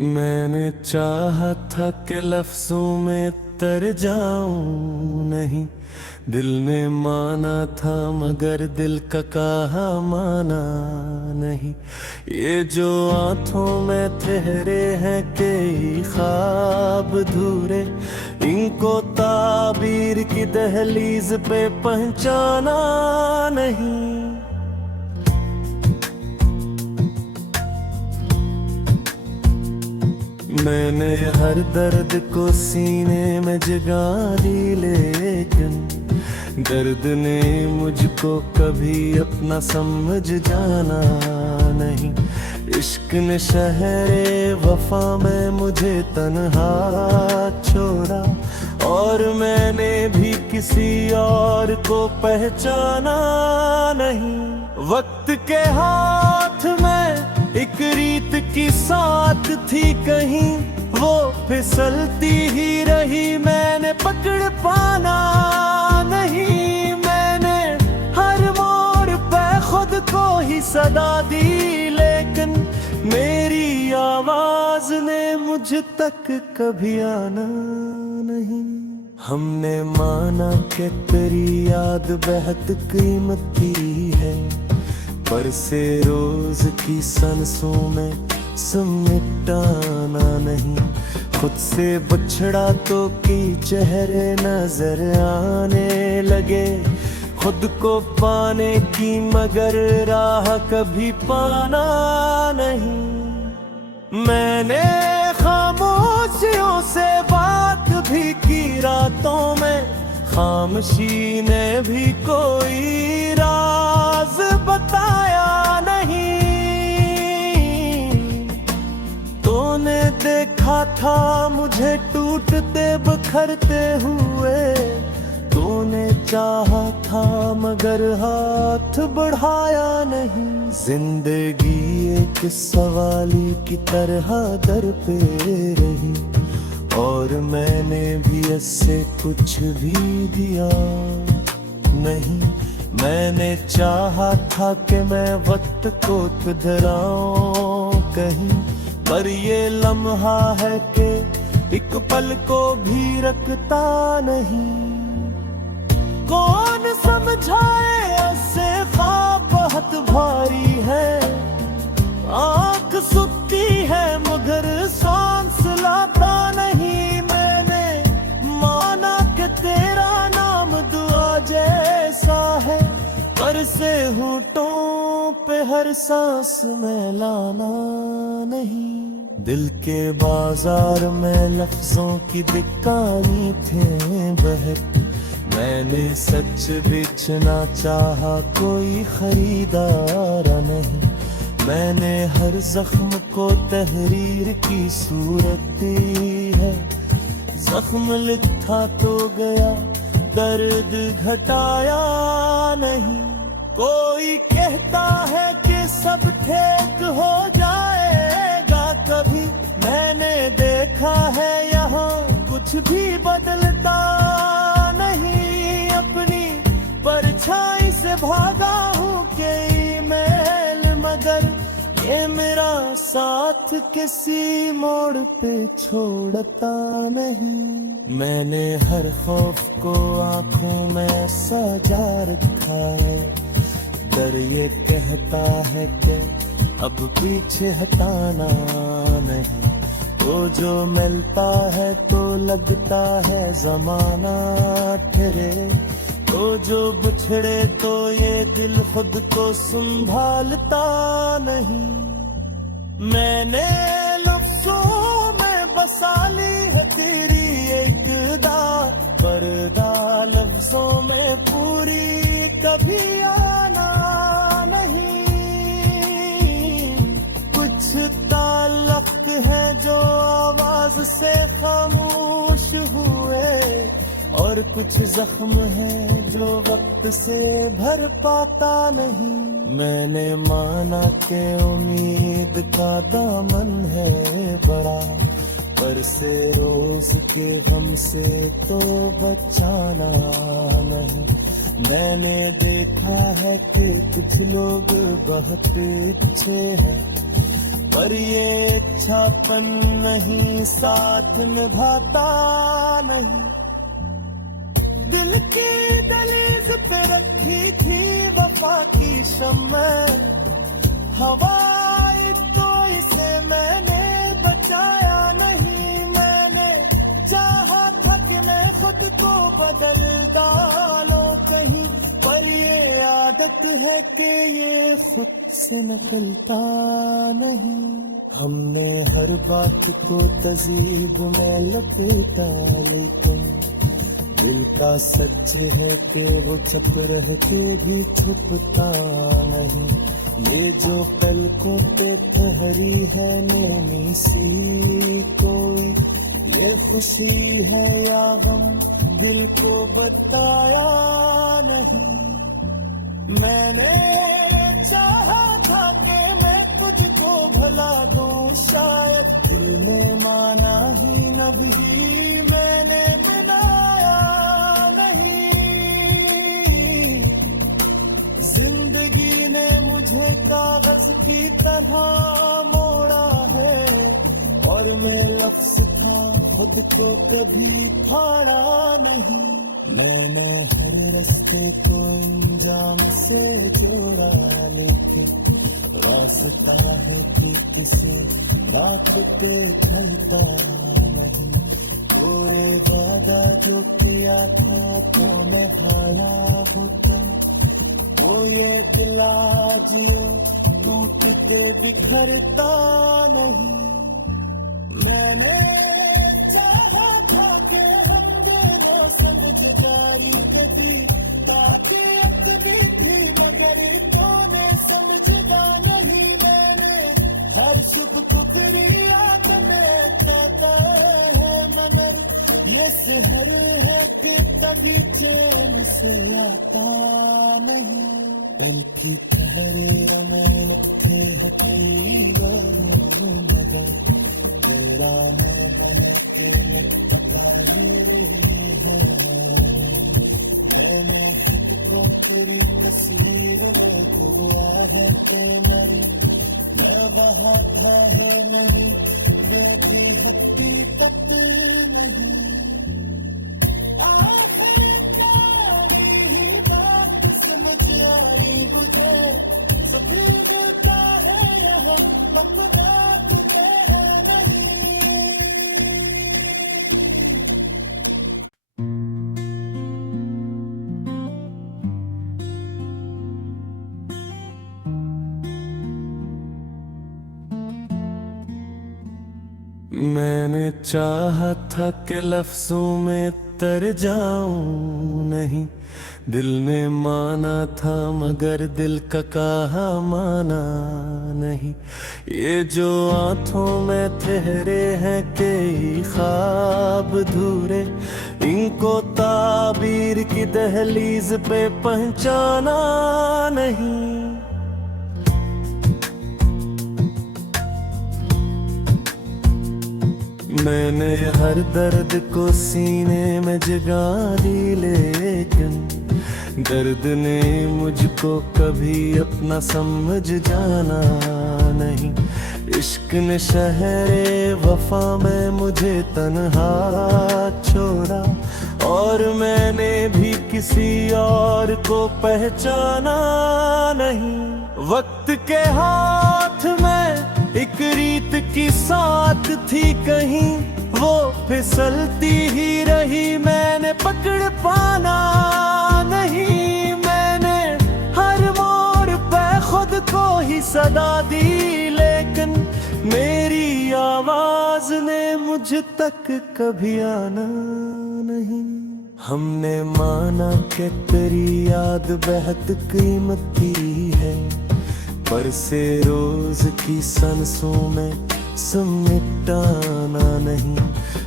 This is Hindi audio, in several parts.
मैंने चाहा था कि लफ्जों में तर जाऊं नहीं, दिल ने माना था मगर दिल का कहा माना नहीं। ये जो आंखों में ठहरे हैं कई ख्वाब धूरे, इनको ताबीर की दहलीज पे पहचाना नहीं। मैंने हर दर्द को सीने में जगा दी, लेकिन दर्द ने मुझको कभी अपना समझ जाना नहीं। इश्क ने शहरे वफा में मुझे तन्हा छोड़ा, और मैंने भी किसी और को पहचाना नहीं। वक्त के हाथ में एक रीत की साथ थी कहीं, वो फिसलती ही रही, मैंने पकड़ पाना नहीं। मैंने हर मोड़ पे खुद को ही सदा दी, लेकिन मेरी आवाज ने मुझ तक कभी आना नहीं। हमने माना कि तेरी याद बेहद कीमती है, पर से रोज की सांसों में सिमटाना नहीं। खुद से बछड़ा तो की चेहरे नजर आने लगे, खुद को पाने की मगर राह कभी पाना नहीं। मैंने खामोशियों से बात भी की रातों में, खामोशी ने भी कोई राज बताया नहीं। तूने देखा था मुझे टूटते बिखरते हुए, तूने चाहा था मगर हाथ बढ़ाया नहीं। जिंदगी एक सवाली की तरह दर पे रही, और मैंने भी ऐसे कुछ भी दिया नहीं। मैंने चाहा था कि मैं वक्त को ठुकराऊं कहीं, पर ये लम्हा है कि एक पल को भी रखता नहीं। कौन समझाए ऐसे ख्वाब बहुत भारी है, आंख सुखती है मगर सांस लाता नहीं। मैंने माना कि तेरा नाम दुआ जैसा है, पर से होठों पे हर सांस में लाना नहीं। दिल के बाजार में लफ्जों की दुकानी थे बहक, मैंने सच बेचना चाहा कोई खरीदार नहीं। मैंने हर जख्म को तहरीर की सूरत दी है, जख्म लिखा तो गया दर्द घटाया नहीं। कोई कहता है कि सब ठीक हो जाएगा कभी, मैंने देखा है यहाँ कुछ भी बदलता नहीं। अपनी परछाई से भागा हूँ कई मैल, मगर ये मेरा साथ किसी मोड़ पे छोड़ता नहीं। मैंने हर खौफ को आंखों में सजा रखा है, डर ये कहता है कि अब पीछे हटाना नहीं। वो जो मिलता है तो लगता है जमाना ठहरे, तो जो बिछड़े तो ये दिल खुद को संभालता नहीं। मैंने लफ्जों में बसा ली है तेरी एक दा, पर्दा लफ्जों में पूरी कभी आना नहीं। कुछ ताल्लुक है जो आवाज से खामोश हुए, और कुछ जख्म है जो वक्त से भर पाता नहीं। मैंने माना कि उम्मीद का दामन है बड़ा, पर से रोज के गम से तो बचाना नहीं। मैंने देखा है कि कुछ लोग बहुत अच्छे हैं, पर ये अच्छापन नहीं, साथ निभाता नहीं। दिल की दहलीज पे रखी थी वफा की शम्म, हवाई तो इसे मैंने बचाया नहीं। मैंने चाहा था कि मैं खुद को बदल डालो कहीं, पर ये आदत है कि ये खुद से निकलता नहीं। हमने हर बात को तज़ीब में लपेटा, लेकिन दिल का सच है कि वो चुप रह के भी छुपता नहीं। ये जो पलकों पे ठहरी है नैनी सी कोई, ये खुशी है या गम दिल को बताया नहीं। मैंने चाहा था कि मैं तुझको भला दूं, शायद दिल ने माना ही न भी मैंने मनाया नहीं। जिंदगी ने मुझे कागज की तरह मोड़ा है, और मैं लफ्ज था खुद को कभी फाड़ा नहीं। मैंने हर रास्ते को अंजाम से जोड़ा, लेकिन रास्ता है कि किसी रात पे चलता नहीं। पूरे वादा जो किया था तो मैं खाया होता, वो ये दिला जियो टूटते बिखरता नहीं। मैंने चाहा था कि हम दोनों समझदारी गति काफियत भी थी, मगर कौन समझदा नहीं। मैंने हर शुभ कुकरिया कहता है मनर, ये सहर है कि कभी चैन से आता नहीं। पंखी ठहरे मैं थे हथेली मगर, तेरा नाम है तुम पता ही रही है। मैंने खुद को तेरी तस्वीर में हुआ है कि मैं वहाँ था है नहीं, देखी हकीकत नहीं। आखिर ही बात समझ आई मुझे, सभी मिलता है यहाँ बखुदा तुम्हारा नहीं। मैंने चाहा था कि लफ्जों में तर जाऊं नहीं, दिल ने माना था मगर दिल का कहा माना नहीं। ये जो आंखों में ठहरे हैं कई ख्वाब धूरे, इनको ताबीर की दहलीज पे पहचाना नहीं। मैंने हर दर्द को सीने में जगा दी, लेकिन दर्द ने मुझको कभी अपना समझ जाना नहीं। इश्क ने शहरे वफा में मुझे तन्हा छोड़ा, और मैंने भी किसी और को पहचाना नहीं। वक्त के हाथ में एक रीत की साथ थी कहीं, वो फिसलती ही रही, मैंने पकड़ पाना नहीं। मैंने हर मोड़ पे खुद को ही सदा दी, लेकिन मेरी आवाज ने मुझ तक कभी आना नहीं। हमने माना कि तेरी याद बेहद कीमती है, पर से रोज की सांसों में समेटाना नहीं।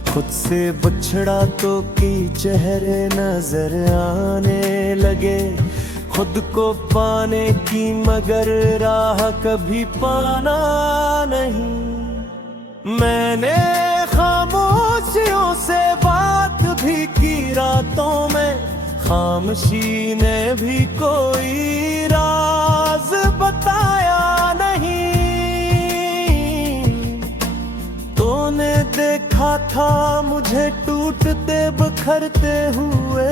खुद से बछड़ा तो की चेहरे नजर आने लगे, खुद को पाने की मगर राह कभी पाना नहीं। मैंने खामोशियों से बात भी की रातों में, खामोशी ने भी कोई राज बताया नहीं। था मुझे टूटते बिखरते हुए,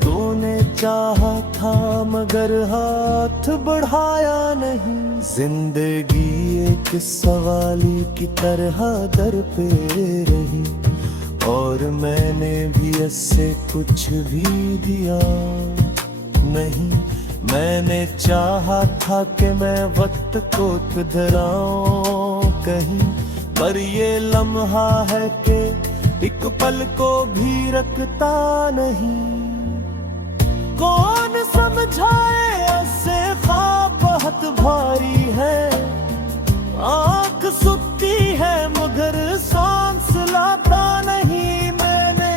तूने चाहा था मगर हाथ बढ़ाया नहीं। जिंदगी एक सवाली की तरह दर पे रही, और मैंने भी ऐसे कुछ भी दिया नहीं। मैंने चाहा था कि मैं वक्त को किधराऊं कहीं, पर ये लम्हा है कि एक पल को भी रखता नहीं। कौन समझाए ऐसे ख्वाब बहुत भारी है, आंख सुखती है मगर सांस लाता नहीं। मैंने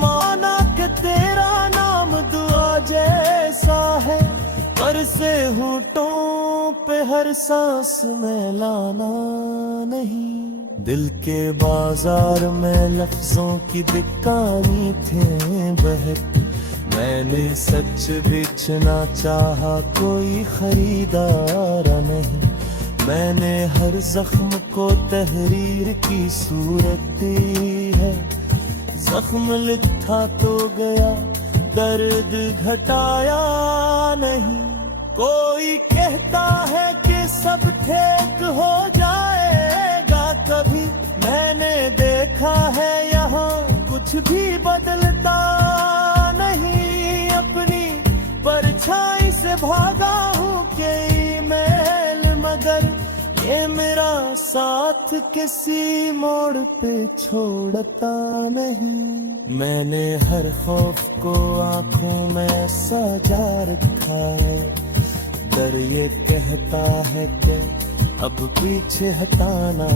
माना कि तेरा नाम दुआ जैसा है, पर से होठों पे हर सांस में लाना नहीं। दिल के बाजार में लफ्जों की दुकानी थे बहक, मैंने सच बेचना चाहा कोई खरीदार नहीं। मैंने हर जख्म को तहरीर की सूरत दी है, जख्म लिखा तो गया दर्द घटाया नहीं। कोई कहता है कि सब ठीक हो जाएगा कभी, मैंने देखा है यहाँ कुछ भी बदलता नहीं। अपनी परछाई से भागा हूँ कई मैल, मगर ये मेरा साथ किसी मोड़ पे छोड़ता नहीं। मैंने हर खौफ को आंखों में सजा रखा है, डर ये कहता है कि अब पीछे हटाना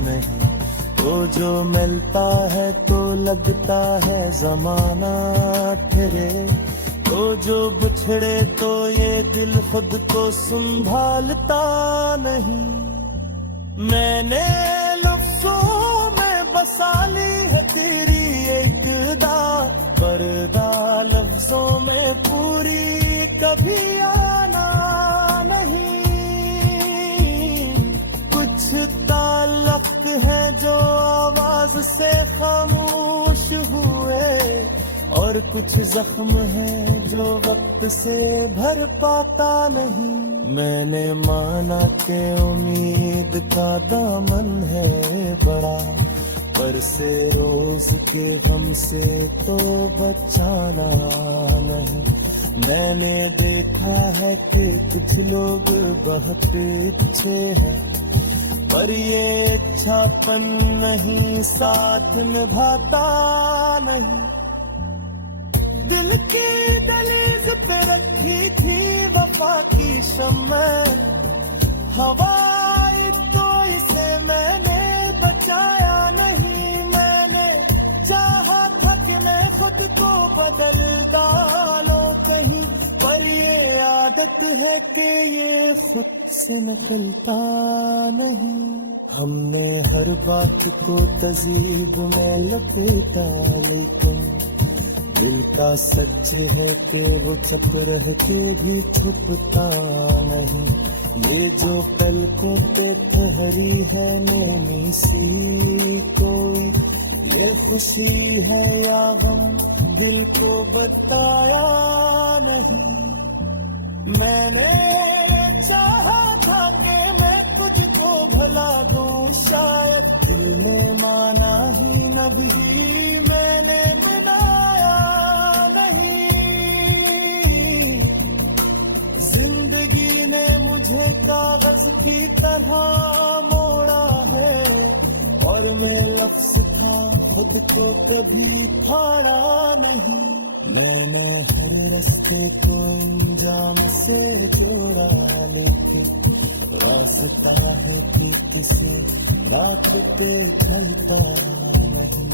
नहीं। तो जो मिलता है तो लगता है जमाना ठहरे, तो जो बिछड़े तो ये दिल खुद को संभालता नहीं। मैंने लफ्जों में बसा ली है तेरी एक दा, पर्दा लफ्जों में पूरी कभी आना नहीं। कुछ ताल्लुक है जो आवाज से खामोश हुए, और कुछ जख्म है जो वक्त से भर पाता नहीं। मैंने माना कि उम्मीद का दामन है बड़ा, पर से रोज के गम से तो बचाना नहीं। मैंने देखा है कि कुछ लोग बहुत अच्छे हैं, पर ये इच्छापन नहीं साथ निभाता नहीं। दिल की दहलीज पे रखी थी वफा की शम्मा, हवाई तो इसे मैंने बचाया नहीं। मैंने चाहा था कि मैं खुद को बदल डालूं कहीं, पर ये आदत है कि ये खुद से निकलता नहीं। हमने हर बात को तज़ीब में लपेटा, लेकिन दिल का सच है कि वो चुप रह के भी छुपता नहीं। ये जो पलकों पे ठहरी है नैनी सी कोई, ये खुशी है या गम दिल को बताया नहीं। मैंने चाहा था कि मैं तुझको भला दूं, शायद दिल ने माना ही न भी मैंने मनाया नहीं। जिंदगी ने मुझे कागज की तरह मोड़ा है, और मैं लफ्ज था खुद को कभी फाड़ा नहीं। मैंने हर रास्ते को अंजाम से जोड़ा, लेकिन रास्ता है कि किसी रात पे चलता नहीं।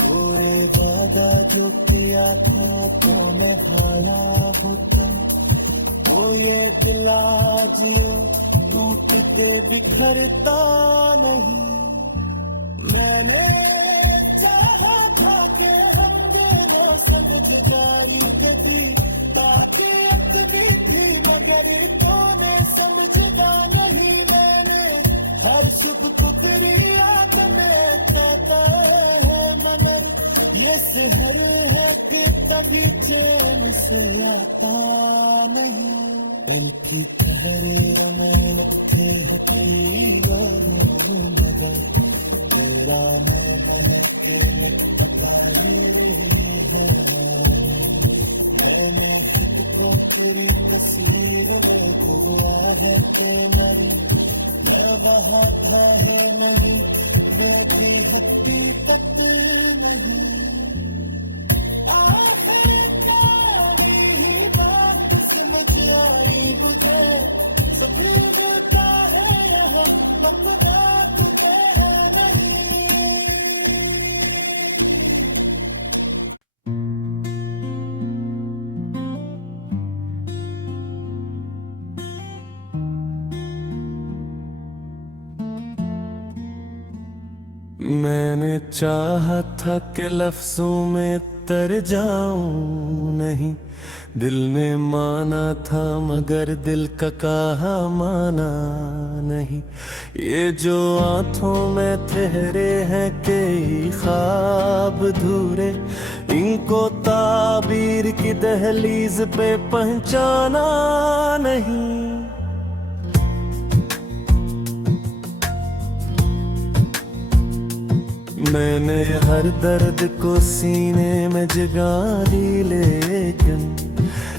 पूरे वादा जो किया था तो निभाया होता, वो ये दिल आजियो टूटते बिखरता नहीं। मैंने चाहा था कि हम दोनों समझदारी कभी ताकि भी थी, मगर तूने समझदा नहीं। मैंने हर चुप पुतरी आदने कहता है मनर ये सहर है कि कभी चैन से आता नहीं पंखी ठहरे में लखे हथेली मगर तेरा नाम है कि मैंने खुद को पूरी तस्वीर में हुआ है तुम्हारी मैं वहाँ था है नहीं बेटी हत्ती कट नहीं आखिर ही बात समझ आई मुझे सभी देता है यहाँ बकदा तुम्हें नहीं मैंने चाहा था कि लफ्जों में तर जाऊं नहीं दिल ने माना था मगर दिल का कहा माना नहीं ये जो आंखों में ठहरे हैं कई ख्वाब धूरे इनको ताबीर की दहलीज पे पहचाना नहीं मैंने हर दर्द को सीने में जगा दी लेकिन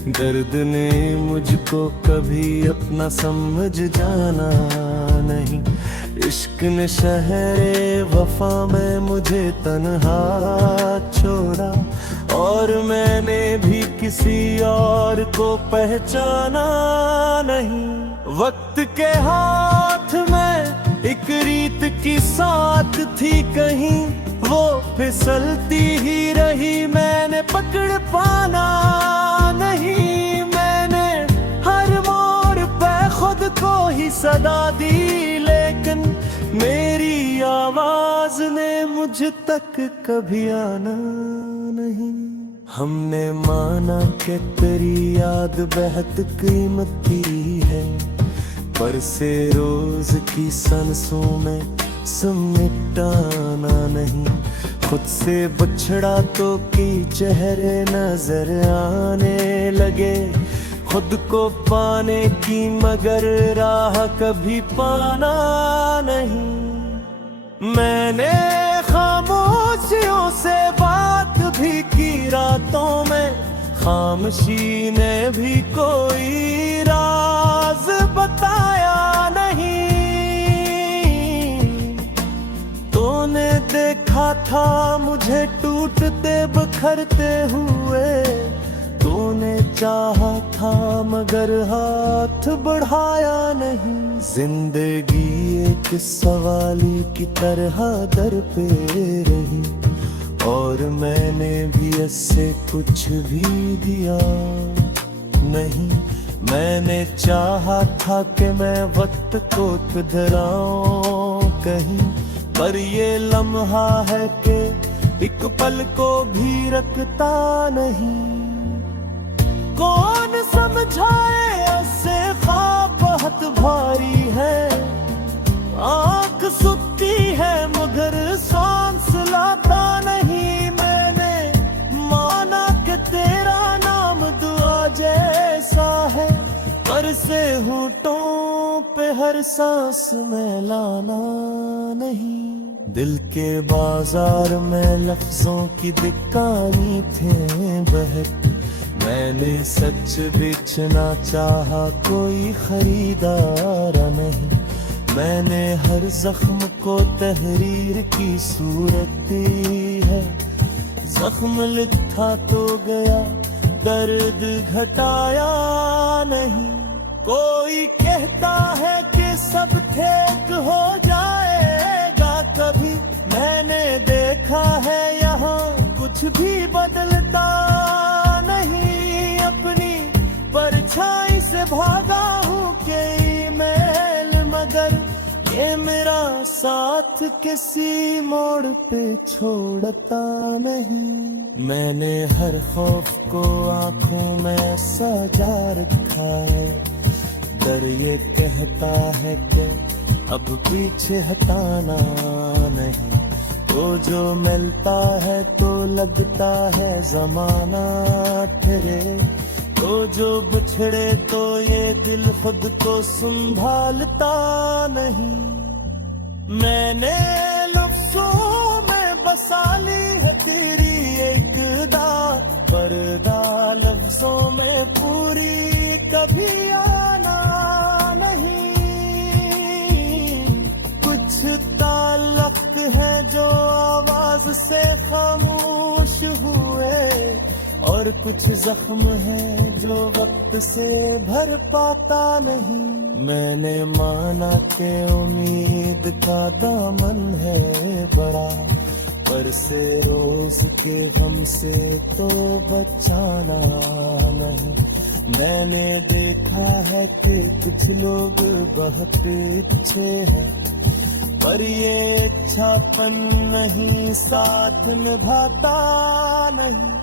दर्द ने मुझको कभी अपना समझ जाना नहीं इश्क ने शहरे वफा में मुझे तन्हा छोड़ा और मैंने भी किसी और को पहचाना नहीं वक्त के हाथ में एक रीत की साथ थी कहीं वो फिसलती ही रही मैंने पकड़ पाना नहीं मैंने हर मोड़ पे खुद को ही सदा दी लेकिन मेरी आवाज ने मुझ तक कभी आना नहीं हमने माना कि तेरी याद बेहद कीमती है पर से रोज की सांसों में समेटाना नहीं खुद से बछड़ा तो की चेहरे नजर आने लगे खुद को पाने की मगर राह कभी पाना नहीं मैंने खामोशियों से बात भी की रातों में खामोशी ने भी कोई राज बताया नहीं तूने देखा था मुझे टूटते बखरते हुए तूने चाहा था मगर हाथ बढ़ाया नहीं जिंदगी एक सवाली की तरह दर पे रही और मैंने भी ऐसे कुछ भी दिया नहीं मैंने चाहा था कि मैं वक्त को सुधराऊं कहीं पर ये लम्हा है कि एक पल को भी रखता नहीं कौन समझाए ऐसे ख्वाब बहुत भारी है आँख सुखती है मगर सांस लाता नहीं मैंने माना कि तेरा नाम दुआ जैसा है पर से होठों पे हर सांस में लाना नहीं दिल के बाजार में लफ्जों की दुकानी थे बहक मैंने सच बेचना चाहा कोई खरीदार नहीं मैंने हर जख्म को तहरीर की सूरत दी है जख्म लिखा तो गया दर्द घटाया नहीं कोई कहता है कि सब ठीक हो जाएगा कभी मैंने देखा है यहाँ कुछ भी बदलता नहीं अपनी परछाई से भागा हूँ कई मैल मगर ये मेरा साथ किसी मोड़ पे छोड़ता नहीं मैंने हर खौफ को आंखों में सजा रखा है डर ये कहता है कि अब पीछे हटाना नहीं। वो जो मिलता है तो लगता है जमाना ठहरे, तो जो बिछड़े तो ये दिल खुद को संभालता नहीं। मैंने लफ्जों में बसा ली है तेरी एक दा, पर्दा लफ्जों में पूरी कभी आना नहीं। कुछ ताल्लुक है जो आवाज से खामोश हुए, और कुछ जख्म है जो वक्त से भर पाता नहीं। मैंने माना के उम्मीद का दामन है बड़ा, पर से रोज के गम से तो बचाना नहीं। मैंने देखा है कि कुछ लोग बहुत पीछे हैं, पर ये इच्छापन नहीं साथ निभाता नहीं।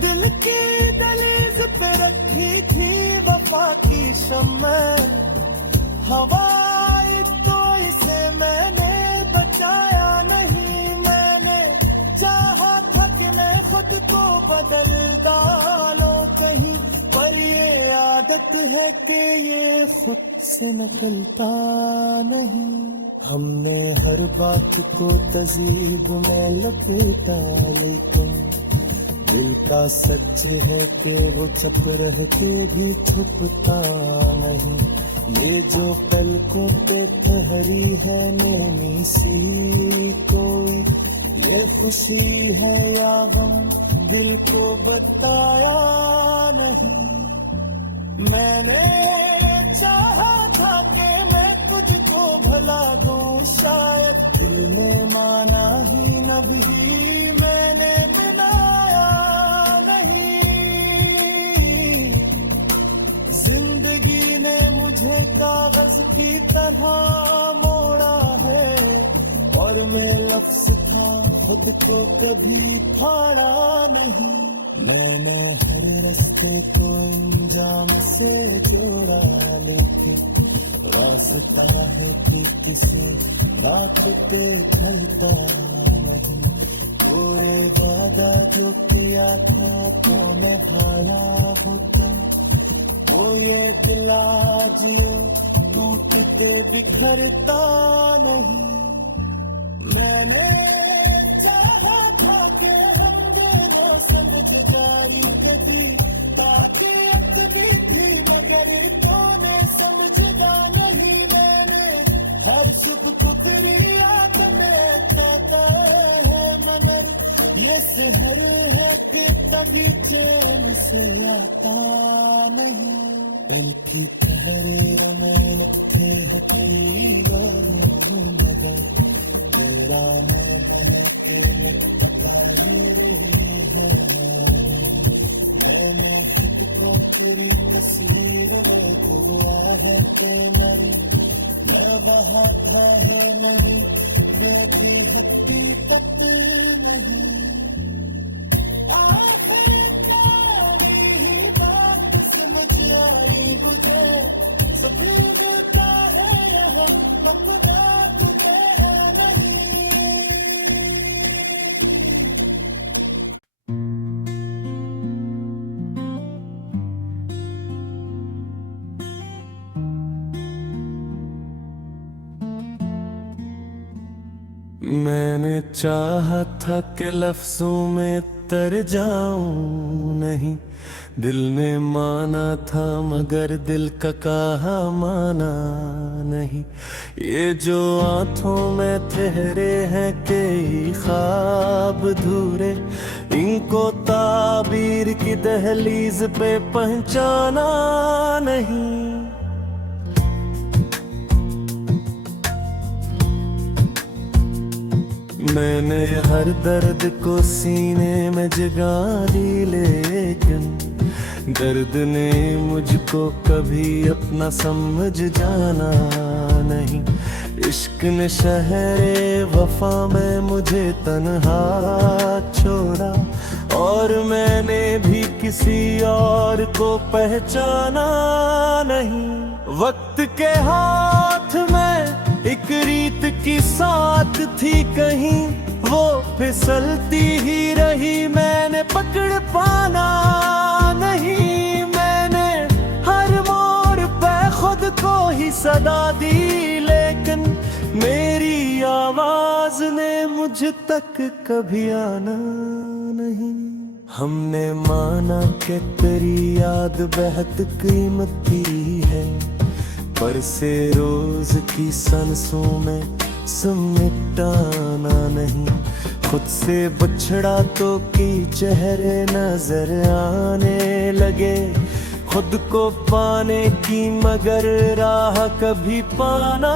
दिल की दहलीज पे रखी थी वफा की शम्मे, हवाई तो इसे मैंने बचाया नहीं। मैंने चाहा था कि मैं खुद को बदल डालो कहीं, पर ये आदत है कि ये खुद से निकलता नहीं। हमने हर बात को तज़ीब में लपेटा, लेकिन दिल का सच है कि वो चुप रह के भी छुपता नहीं। ये जो पलकों पे ठहरी है नैनी सी कोई, ये खुशी है या गम दिल को बताया नहीं। मैंने चाहा था कि मैं तुझको भला दूं, शायद दिल ने माना ही न भी मैंने मनाया नहीं। जिंदगी ने मुझे कागज की तरह मोड़ा है, और मैं लफ्ज था खुद को कभी फाड़ा नहीं। मैंने हर रास्ते को अंजाम से जोड़ा, लेकिन रास्ता है कि किसी रात पे ढलता नहीं। कोई वादा जो किया था तो निभाया होता, वो ये दिल आज टूटते बिखरता नहीं। मैंने चाहा था कि हम दोनों समझदारी कभी बात भी थी, मगर तूने समझदा नहीं। मैंने हर शुभ पुतरी याद में चाहता है, मगर ये सहर है कि कभी चैन से आता नहीं। इनकी तहरीर में थे हथेली वालों, मगर तेरा नाम है तेरे तकदीर है। मैंने खुद को पूरी तस्वीर में हुआ है तेरा, मैं वहाँ था है नहीं बेटी हकीकत नहीं। आखिर जाने ही बात समझ आई मुझे, सभी दिलता है यहाँ खुदा तुम्हारा नहीं। मैंने चाहा था कि लफ्जों में तर जाऊं नहीं, दिल ने माना था मगर दिल का कहा माना नहीं। ये जो आंखों में ठहरे हैं कई ख्वाब धूरे, इनको ताबीर की दहलीज पे पहचाना नहीं। मैंने हर दर्द को सीने में जगा दी, लेकिन दर्द ने मुझको कभी अपना समझ जाना नहीं। इश्क ने शहरे वफा में मुझे तन्हा छोड़ा, और मैंने भी किसी और को पहचाना नहीं। वक्त के हाथ में एक रीत की साथ थी कहीं, वो फिसलती ही रही, मैंने पकड़ पाना नहीं। मैंने हर मोड़ पे खुद को ही सदा दी, लेकिन मेरी आवाज ने मुझ तक कभी आना नहीं। हमने माना कि तेरी याद बेहद कीमती है, पर से रोज की सांसों में समेटाना नहीं। खुद से बछड़ा तो की चेहरे नजर आने लगे, खुद को पाने की मगर राह कभी पाना